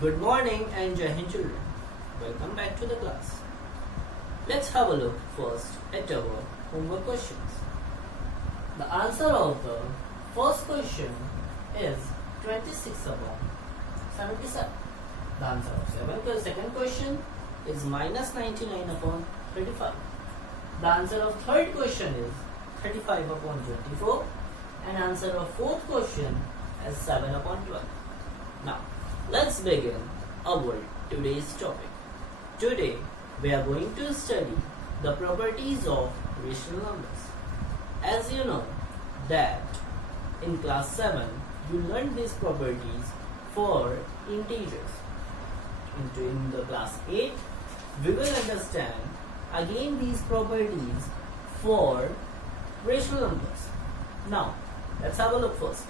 Good morning and Jai Hind children. Welcome back to the class. Let's have a look first at our homework questions. The answer of the first question is 26 upon 77. The answer of the second question is minus 99 upon 35. The answer of third question is 35 upon 24. And answer of fourth question is 7 upon 12. Now, let's begin our today's topic. Today, we are going to study the properties of rational numbers. As you know that in class 7, you learned these properties for integers. In the class 8, we will understand again these properties for rational numbers. Now, let's have a look first.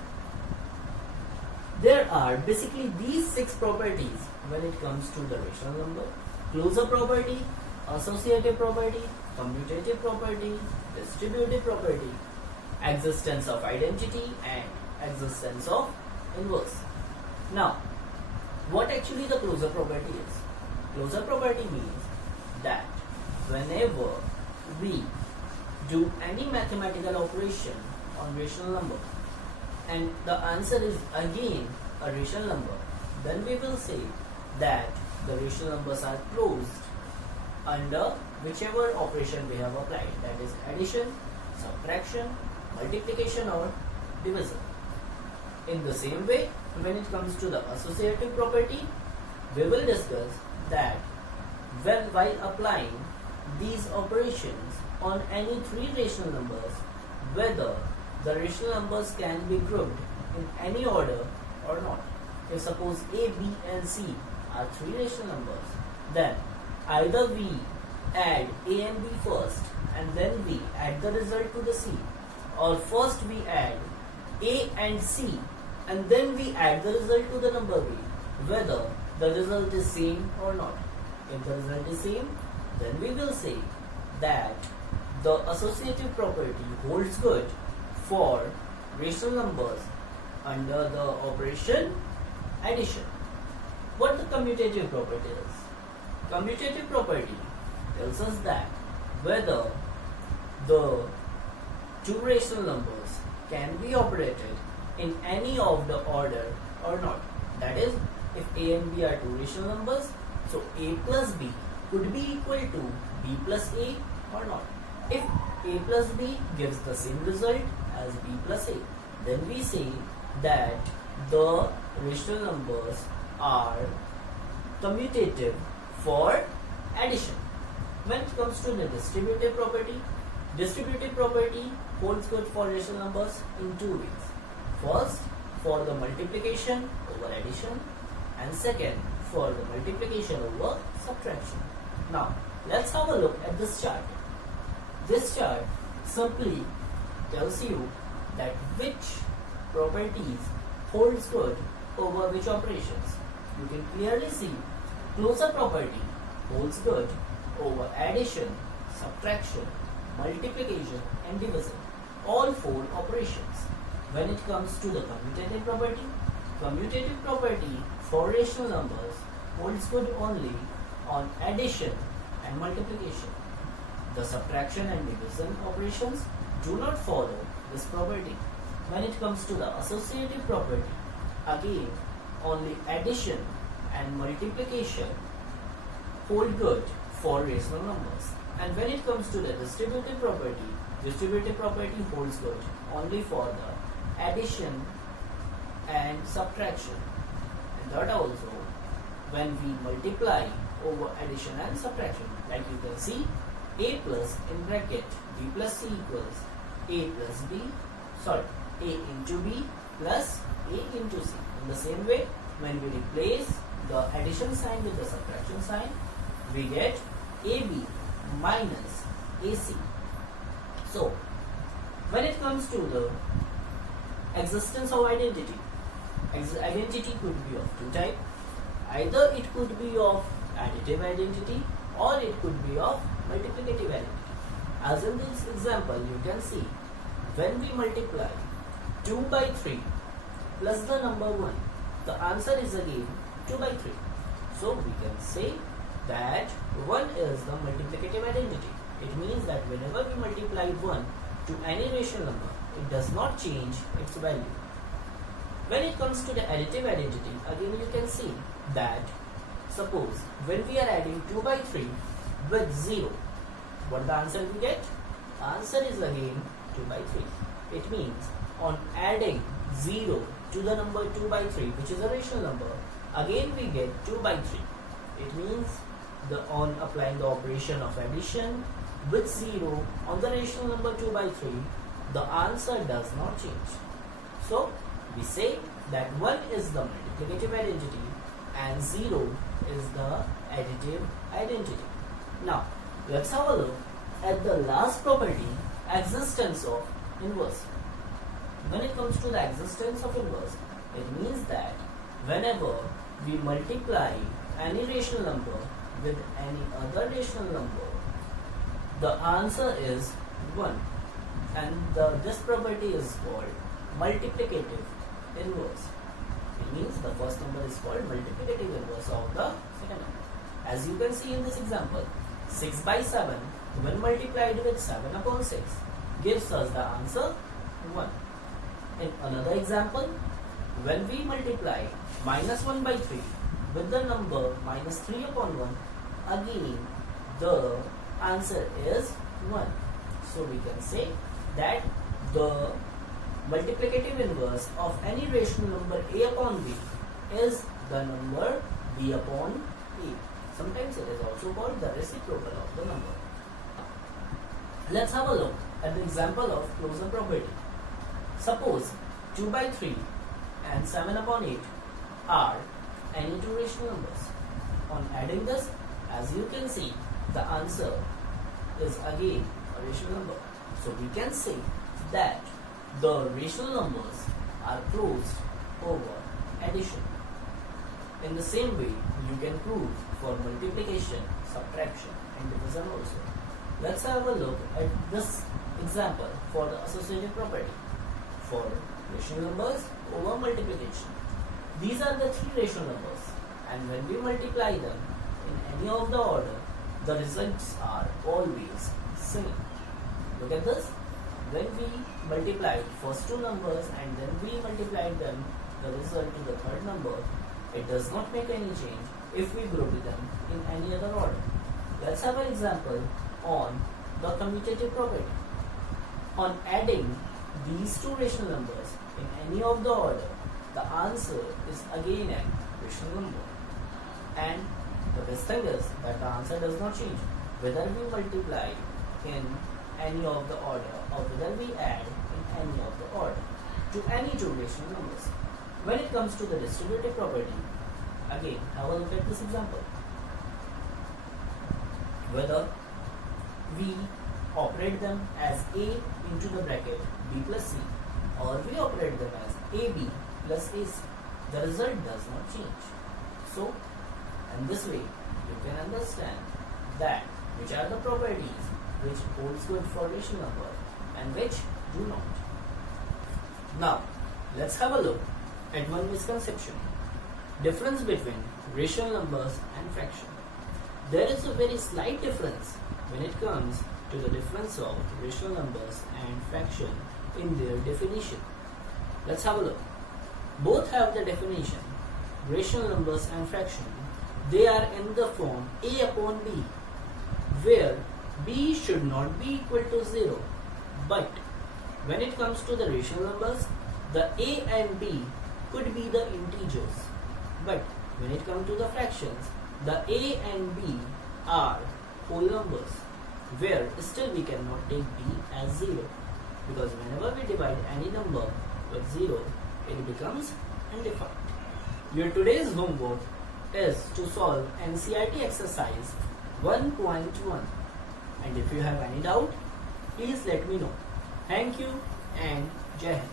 There are basically these 6 properties when it comes to the rational number: closure property, associative property, commutative property, distributive property, existence of identity, and existence of inverse. Now, what actually the closure property is? Closure property means that whenever we do any mathematical operation on rational number and the answer is again a rational number, then we will say that the rational numbers are closed under whichever operation we have applied, that is addition, subtraction, multiplication or division. In the same way, when it comes to the associative property, we will discuss that while applying these operations on any 3 rational numbers, whether the rational numbers can be grouped in any order or not. If suppose A, B and C are 3 rational numbers, then either we add A and B first and then we add the result to the C, or first we add A and C and then we add the result to the number B, whether the result is same or not. If the result is same, then we will say that the associative property holds good for rational numbers under the operation addition. What the commutative property is? Commutative property tells us that whether the 2 rational numbers can be operated in any of the order or not. That is, if A and B are 2 rational numbers, so A plus B could be equal to B plus A or not. If A plus B gives the same result as B plus A, then we say that the rational numbers are commutative for addition. When it comes to the distributive property holds good for rational numbers in 2 ways. First, for the multiplication over addition, and second, for the multiplication over subtraction. Now, let's have a look at this chart. This chart simply tells you that which properties holds good over which operations. You can clearly see closure property holds good over addition, subtraction, multiplication and division, all 4 operations. When it comes to the commutative property for rational numbers holds good only on addition and multiplication. The subtraction and division operations do not follow this property. When it comes to the associative property, again only addition and multiplication hold good for rational numbers. And when it comes to the distributive property holds good only for the addition and subtraction. And that also when we multiply over addition and subtraction, like you can see, A plus in bracket B plus C equals A plus B, A into B plus A into C. In the same way, when we replace the addition sign with the subtraction sign, we get AB minus AC. So, when it comes to the existence of identity, identity could be of 2 types. Either it could be of additive identity or it could be of multiplicative identity. As in this example, you can see when we multiply 2 by 3 plus the number 1, the answer is again 2 by 3. So we can say that 1 is the multiplicative identity. It means that whenever we multiply 1 to any rational number, it does not change its value. When it comes to the additive identity, again you can see that suppose when we are adding 2 by 3 with 0, what the answer we get? Answer is again 2 by 3. It means on adding 0 to the number 2 by 3, which is a rational number, again we get 2 by 3. It means on applying the operation of addition with 0 on the rational number 2 by 3, the answer does not change. So we say that 1 is the multiplicative identity and 0 is the additive identity. Now let's have a look at the last property, existence of inverse. When it comes to the existence of inverse, it means that whenever we multiply any rational number with any other rational number, the answer is 1, and this property is called multiplicative inverse. It means the first number is called multiplicative inverse of the second number. As you can see in this example, 6 by 7 when multiplied with 7 upon 6 gives us the answer 1. In another example, when we multiply minus 1 by 3 with the number minus 3 upon 1, again the answer is 1. So we can say that the multiplicative inverse of any rational number a upon b is the number b upon a. Sometimes it is also called the reciprocal of the number. Let's have a look at the example of closure property. Suppose 2 by 3 and 7 upon 8 are any two rational numbers. On adding this, as you can see, the answer is again a rational number. So we can say that the rational numbers are closed over addition. In the same way, you can prove for multiplication, subtraction and division also. Let's have a look at this example for the associative property for rational numbers over multiplication. These are the three rational numbers, and when we multiply them in any of the order, the results are always same. Look at this. When we multiplied first two numbers and then we multiplied them, the result to the third number, it does not make any change if we group them in any other order. Let's have an example on the commutative property. On adding these two rational numbers in any of the order, the answer is again a rational number. And the best thing is that the answer does not change whether we multiply in any of the order or whether we add in any of the order to any two rational numbers. When it comes to the distributive property, again have a look at this example. Whether we operate them as a into the bracket b plus c or we operate them as ab plus ac, the result does not change. So in this way you can understand that which are the properties which holds good for rational number and which do not. Now let's have a look at one misconception. Difference between rational numbers and fraction. There is a very slight difference when it comes to the difference of rational numbers and fraction in their definition. Let's have a look. Both have the definition, rational numbers and fraction. They are in the form a upon b, where b should not be equal to 0. But when it comes to the rational numbers, the a and b could be the integers. But when it comes to the fractions, the a and b are whole numbers, where still we cannot take b as 0, because whenever we divide any number with 0, it becomes undefined. Your today's homework is to solve NCERT exercise 1.1, and if you have any doubt, please let me know. Thank you and Jai Hind.